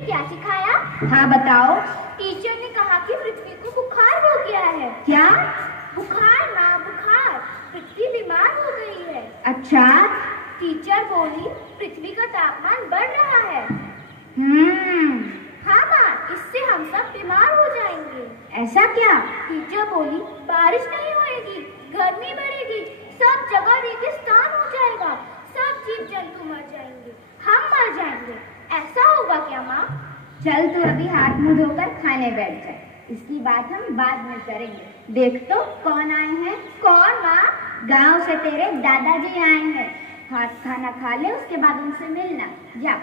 क्या सिखाया? हाँ बताओ। टीचर ने कहा कि पृथ्वी को बुखार हो गया है। क्या? बुखार ना, बुखार। पृथ्वी बीमार हो गई है। अच्छा। टीचर बोली पृथ्वी का तापमान बढ़ रहा है। हाँ माँ, इससे हम सब बीमार हो जाएंगे। ऐसा क्या? टीचर बोली बारिश नहीं होएगी, गर्मी बढ़ेगी, सब जगह रेगिस्तान हो जाएगा, सब जीव जंतु मर जाएंगे, हम मर जाएंगे। ऐसा होगा क्या माँ? चल तू अभी हाथ मुंह धोकर खाने बैठ जा, इसकी बात हम बाद में करेंगे। देख तो कौन आए हैं। कौन माँ? गांव से तेरे दादाजी आए हैं। हाथ खाना खा ले, उसके बाद उनसे मिलना। जा।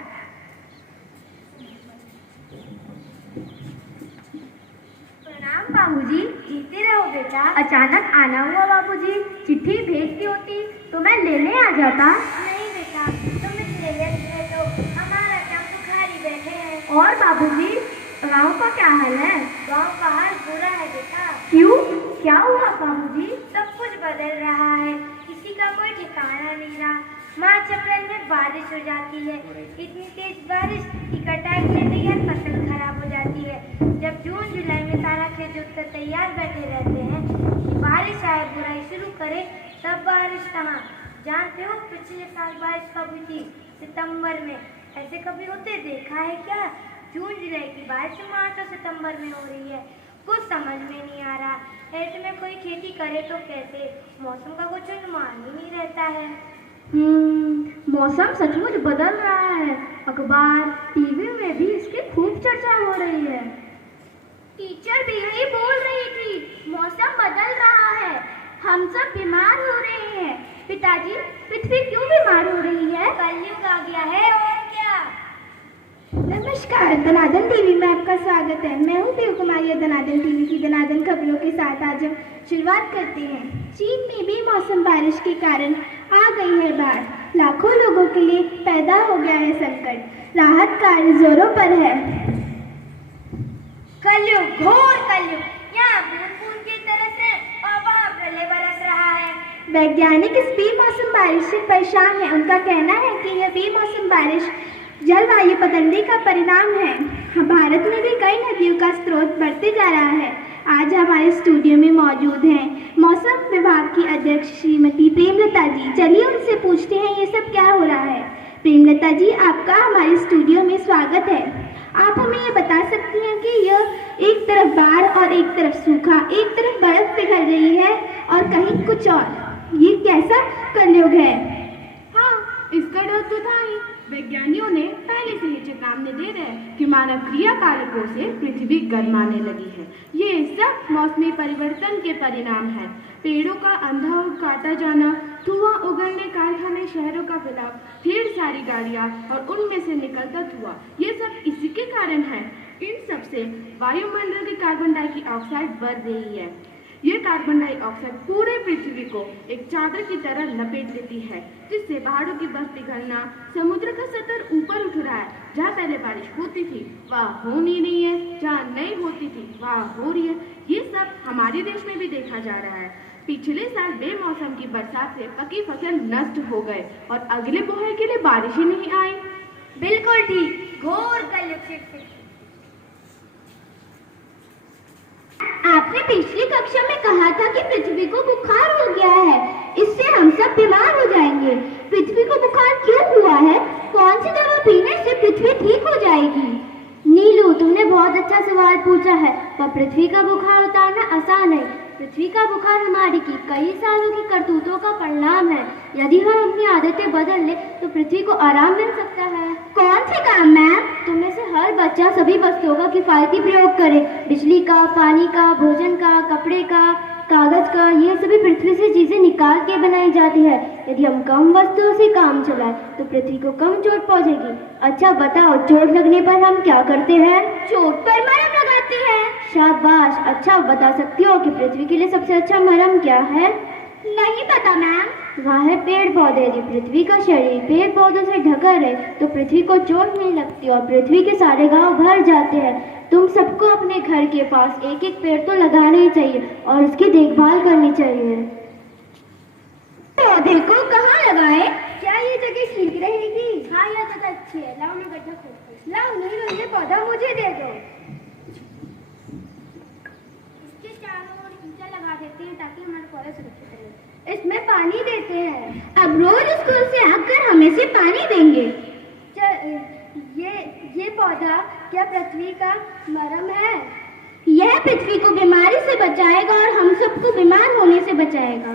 प्रणाम बाबूजी, जीते रहो बेटा। अचानक आना हुआ बाबूजी, चिट्ठी भेजती होती तो मैं लेने आ जाता। नहीं बेटा, तुम इस लेयर में तो हमारा काम तो खाली बैठे हैं। और बाबूजी, गांव का क्या हाल है? गांव का हाल बुरा है बेटा। क्यों, क्या हुआ बाबूजी? सब कुछ बदल रहा है, किसी का कोई ठिकाना नहीं रहा। मार्च अप्रैल में बारिश हो जाती है, इतनी तेज बारिश कि कटाई के लिए तैयार फसल खराब हो जाती है। जब जून जुलाई में सारा खेत जोतकर तैयार बैठे रहते हैं कि बारिश आए बुराई शुरू करे, तब बारिश कहाँ। जानते हो पिछले साल बारिश कब हुई थी? सितंबर में। ऐसे कभी होते देखा है क्या? जून जुलाई की बारिश मार्च और सितंबर में हो रही है। कुछ समझ में नहीं आ रहा। ऐसे में कोई खेती करे तो कैसे? मौसम का कुछ अनुमान ही नहीं रहता है। मौसम सचमुच बदल रहा है। अखबार टीवी में भी इसकी खूब चर्चा हो रही है। टीचर भी यही बोल रही थी, मौसम बदल रहा है, हम सब बीमार हो रहे हैं। पिताजी, पृथ्वी क्यों बीमार हो रही है? कलयुग आ गया है और क्या। नमस्कार, दनादन टीवी में आपका स्वागत है। मैं हूँ देव कुमारी, दनादन टीवी की दनादन खबरों के साथ आज हम शुरुआत करते हैं। चीन में भी मौसम बारिश के कारण आ गई है बाढ़। लाखों लोगों के लिए पैदा हो गया है संकट। राहत कार्य जोरों पर है। कलयुग, घोर कलयुग। यहाँ बूंद-बूंद की तरस है और वहाँ प्रलय बरस रहा है। वैज्ञानिक इस बेमौसम बारिश से परेशान है। उनका कहना है कि यह बेमौसम बारिश जलवायु बदलने का परिणाम है। भारत में भी कई नदियों का स्रोत बढ़ते जा रहा है। आज हमारे स्टूडियो में मौजूद हैं मौसम विभाग की अध्यक्ष श्रीमती प्रेमलता जी। चलिए उनसे पूछते हैं ये सब क्या हो रहा है। प्रेमलता जी, आपका हमारे स्टूडियो में स्वागत है। आप हमें ये बता सकती हैं कि यह एक तरफ बाढ़ और एक तरफ सूखा, एक तरफ बर्फ पिघल रही है और कहीं कुछ और, ये कैसा कलयुग है? हाँ, इसका डर तो था ही। वैज्ञानिकों ने पहले से ही चेतावनी दे रहे कि मानव क्रिया कारकों से पृथ्वी गर्माने लगी है। ये सब मौसमी परिवर्तन के परिणाम है। पेड़ों का अंधाधुंध काटा जाना, धुआं उगलने, कारखाने, शहरों का फैलाव, ढेर सारी गाड़ियाँ और उनमें से निकलता धुआं, ये सब इसी के कारण है। इन सब से वायुमंडल की कार्बन डाइऑक्साइड बढ़ रही है। ये कार्बन डाइऑक्साइड पूरे पृथ्वी को एक चादर की तरह लपेट लेती है, जिससे पहाड़ों की बर्फ पिघलना, समुद्र का सतह ऊपर उठ रहा है। जहाँ पहले बारिश होती थी वहाँ हो नहीं है, जहाँ नहीं होती थी वहाँ हो रही है। ये सब हमारे देश में भी देखा जा रहा है। पिछले साल बेमौसम की बरसात से पकी फसल नष्ट हो गए और अगले बोहे के लिए बारिश ही नहीं आई। बिल्कुल ठीक, घोर कलयुग। आपने पिछली कक्षा में कहा था कि पृथ्वी को बुखार हो गया है, इससे हम सब बीमार हो जाएंगे। पृथ्वी को बुखार क्यों हुआ है? कौन सी दवा पीने से पृथ्वी ठीक हो जाएगी? नीलू, तुमने बहुत अच्छा सवाल पूछा है। पर पृथ्वी का बुखार उतारना आसान है। पृथ्वी का बुखार हमारी की कई सालों की करतूतों का परिणाम है। यदि हम अपनी आदतें बदल ले तो पृथ्वी को आराम मिल सकता है। कौन से काम मैम? तुमने से हर बच्चा सभी वस्तुओं का किफायती प्रयोग करे। बिजली का, पानी का, भोजन का, कपड़े का, कागज का, ये सभी पृथ्वी से चीजें निकाल के बनाई जाती है। यदि हम कम वस्तुओं से काम चलाएं तो पृथ्वी को कम चोट पहुंचेगी। अच्छा बताओ, चोट लगने पर हम क्या करते हैं? चोट पर मरहम लगाते हैं। शाबाश। अच्छा बता सकती हो कि पृथ्वी के लिए सबसे अच्छा मरहम क्या है? नहीं पता मैम। वह है पेड़ पौधे। यदि पृथ्वी का शरीर पेड़ पौधों से ढका रहे तो पृथ्वी को चोट नहीं लगती और पृथ्वी के सारे घाव भर जाते हैं। तुम सबको अपने घर के पास एक एक पेड़ तो लगाना ही चाहिए और उसकी देखभाल करनी चाहिए। पौधे को कहाँ लगाएं? क्या ये जगह ठीक रहेगी? हाँ, यह जगह अच्छी है। लाओ मैं गड्ढा खोदती हूँ। लाओ नहीं, ये पौधा मुझे दे दो। इसके चारों ओर ईंटा लगा देते हैं ताकि हमारा पौधा सुरक्षित रहे। इसमें पानी देते हैं। अब रोज स्कूल से आकर हमें से पानी देंगे। ये पौधा क्या पृथ्वी का मरहम है? यह पृथ्वी को बीमारी से बचाएगा और हम सबको बीमार होने से बचाएगा।